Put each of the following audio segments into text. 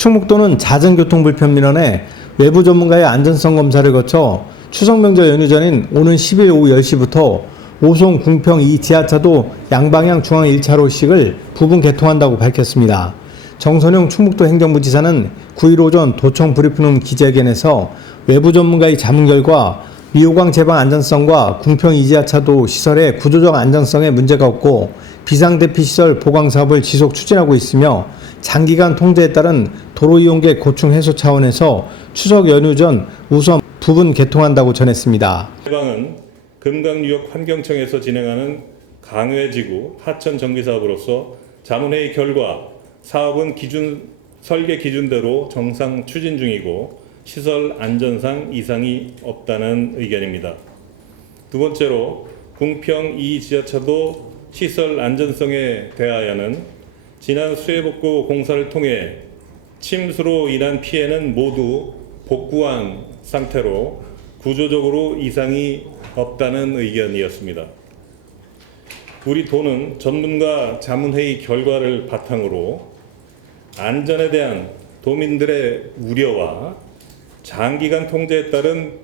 충북도는 잦은 교통 불편 민원에 외부 전문가의 안전성 검사를 거쳐 추석 명절 연휴 전인 오는 10일 오후 10시부터 오송 궁평 2 지하차도 양방향 중앙 1차로씩을 부분 개통한다고 밝혔습니다. 정선용 충북도 행정부지사는 9일 오전 도청 브리핑룸 기자회견에서 외부 전문가의 자문 결과 미호광 제방 안전성과 궁평 2지하차도 시설의 구조적 안전성에 문제가 없고 비상대피 시설 보강 사업을 지속 추진하고 있으며 장기간 통제에 따른 도로 이용객 고충 해소 차원에서 추석 연휴 전 우선 부분 개통한다고 전했습니다. 해방은 금강유역 환경청에서 진행하는 강회지구 하천 정비 사업으로서 자문회의 결과 사업은 기준 설계 기준대로 정상 추진 중이고 시설 안전상 이상이 없다는 의견입니다. 두 번째로 궁평 2 지하차도 시설 안전성에 대하여는 지난 수해복구 공사를 통해 침수로 인한 피해는 모두 복구한 상태로 구조적으로 이상이 없다는 의견이었습니다. 우리 도는 전문가 자문회의 결과를 바탕으로 안전에 대한 도민들의 우려와 장기간 통제에 따른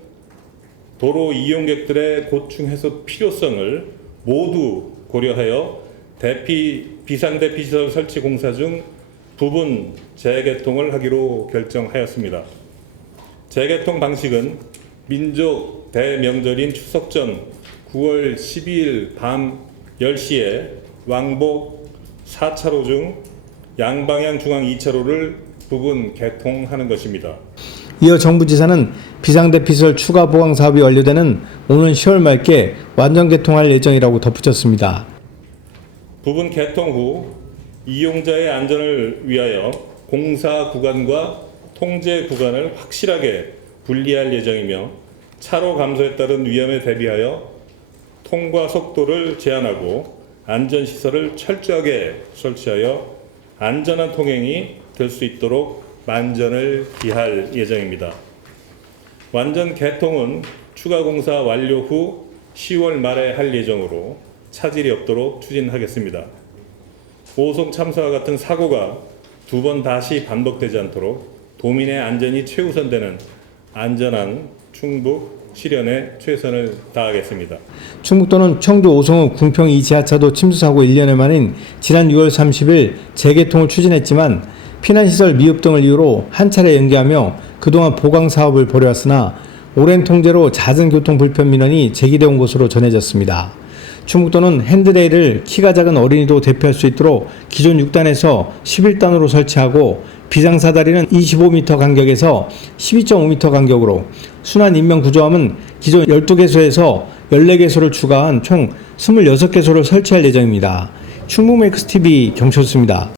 도로 이용객들의 고충 해소 필요성을 모두 고려하여 대피 비상대피 시설 설치 공사 중 부분 재개통을 하기로 결정하였습니다. 재개통 방식은 민족 대명절인 추석 전 9월 12일 밤 10시에 왕복 4차로 중 양방향 중앙 2차로를 부분 개통하는 것입니다. 이어 정부 지사는 비상대피시설 추가 보강 사업이 완료되는 오는 10월 말께 완전 개통할 예정이라고 덧붙였습니다. 부분 개통 후 이용자의 안전을 위하여 공사 구간과 통제 구간을 확실하게 분리할 예정이며 차로 감소에 따른 위험에 대비하여 통과 속도를 제한하고 안전 시설을 철저하게 설치하여 안전한 통행이 될 수 있도록 만전을 기할 예정입니다. 완전 개통은 추가 공사 완료 후 10월 말에 할 예정으로 차질이 없도록 추진하겠습니다. 오송 참사와 같은 사고가 두 번 다시 반복되지 않도록 도민의 안전이 최우선되는 안전한 충북 실현에 최선을 다하겠습니다. 충북도는 청주 오송읍 궁평 2 지하차도 침수 사고 1년여 만인 지난 6월 30일 재개통을 추진했지만 피난시설 미흡 등을 이유로 한 차례 연기하며 그동안 보강 사업을 벌여왔으나 오랜 통제로 잦은 교통 불편 민원이 온 것으로 전해졌습니다. 충북도는 핸드레일을 키가 작은 어린이도 대피할 수 있도록 기존 6단에서 11단으로 설치하고 비상사다리는 25m 간격에서 12.5m 간격으로 순환 인명 구조함은 기존 12개소에서 14개소를 추가한 총 26개소를 설치할 예정입니다. 충북메이크스 TV 경철수입니다.